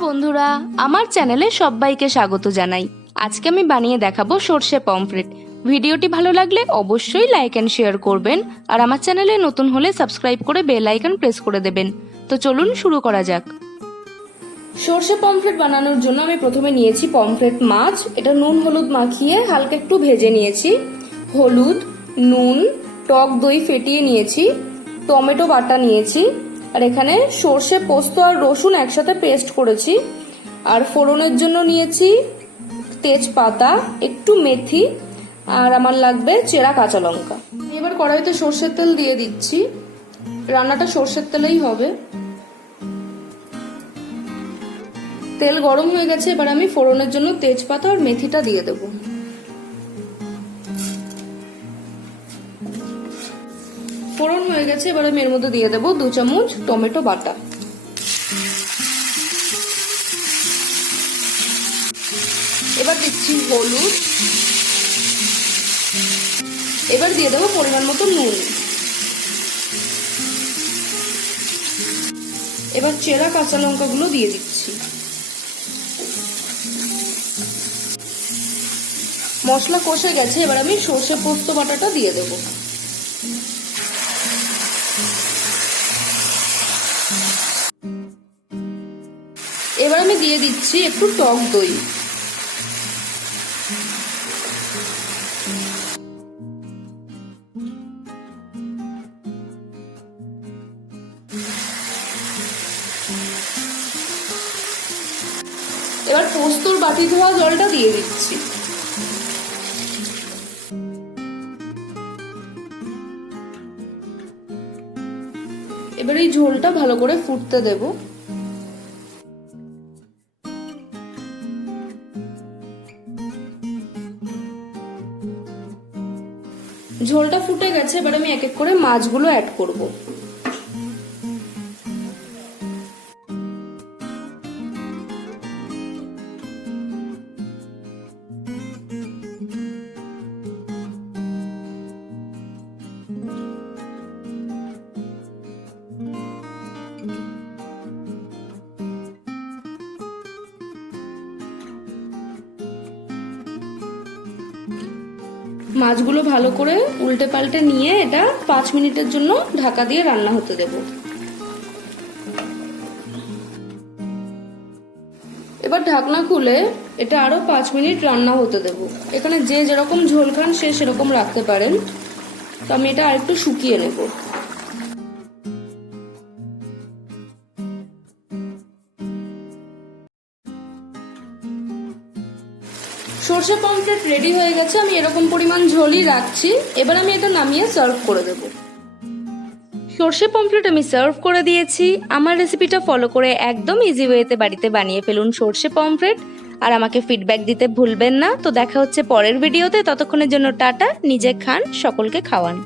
নমস্কার বন্ধুরা, আমার চ্যানেলে সবাইকে স্বাগত জানাই। আজকে আমি বানিয়ে দেখাবো সর্ষে পমফ্রেট। ভিডিওটি ভালো লাগলে অবশ্যই লাইক এন্ড শেয়ার করবেন, আর আমার চ্যানেলে নতুন হলে সাবস্ক্রাইব করে বেল আইকন প্রেস করে দেবেন। তো চলুন শুরু করা যাক। সর্ষে পমফ্রেট বানানোর জন্য আমি প্রথমে নিয়েছি পমফ্রেট মাছ। এটা নুন হলুদ মাখিয়ে হালকা একটু ভেজে নিয়েছি। হলুদ, নুন, টক দই ফেটিয়ে নিয়েছি, টমেটো বাটা নিয়েছি, আর এখানে সর্ষে, পোস্ত আর রসুন একসাথে পেস্ট করেছি। আর ফোড়নের জন্য নিয়েছি তেজপাতা, একটু মেথি, আর আমার লাগবে চেরা কাঁচা লঙ্কা। এবার কড়াইতে সর্ষের তেল দিয়ে দিচ্ছি। রান্নাটা সর্ষের তেলেই হবে। তেল গরম হয়ে গেছে, এবার আমি ফোড়নের জন্য তেজপাতা আর মেথিটা দিয়ে দেবো। ফোড়ন হয়ে গেছে, এবার আমি এর মধ্যে দিয়ে দেবো 2 চামচ টমেটো বাটা। এবার দিচ্ছি হলুদ, এবার দিয়ে দেবো পরিমাণ মতো নুন। এবার চেরা কাঁচা লঙ্কাগুলো দিয়ে দিচ্ছি। মশলা কষে গেছে, এবার আমি সর্ষে পোস্ত বাটাটা দিয়ে দেবো। এবার আমি দিয়ে দিচ্ছি একটু টক দই। এবার পোস্তর বাটি ধোয়া জলটা দিয়ে দিচ্ছি। এবার এই ঝোলটা ভালো করে ফুটতে দেব। ঝোলটা ফুটে গেছে, এবার আমি এক এক করে মাছগুলো অ্যাড করব। মাছগুলো ভালো করে উল্টে পাল্টে নিয়ে এটা 5 মিনিটের জন্য ঢাকা দিয়ে রান্না হতে দেব। এবার ঢাকনা খুলে এটা আরো 5 মিনিট রান্না হতে দেব। এখানে যে যেরকম ঝোল খান সে সেরকম রাখতে পারেন, তো আমি এটা আরেকটু শুকিয়ে নেব। সর্ষে পমফ্রেট রেডি হয়ে গেছে। আমি এরকম পরিমাণ ঝোলই রাখছি। এবার আমি এটা নামিয়ে সার্ভ করে দেব। সর্ষে পমফ্রেট আমি সার্ভ করে দিয়েছি। আমার রেসিপিটা ফলো করে একদম ইজি ওয়েতে বাড়িতে বানিয়ে ফেলুন সর্ষে পমফ্রেট, আর আমাকে ফিডব্যাক দিতে ভুলবেন না। তো দেখা হচ্ছে পরের ভিডিওতে। ততক্ষণের জন্য টাটা। নিজে খান, সকলকে খাওয়ান।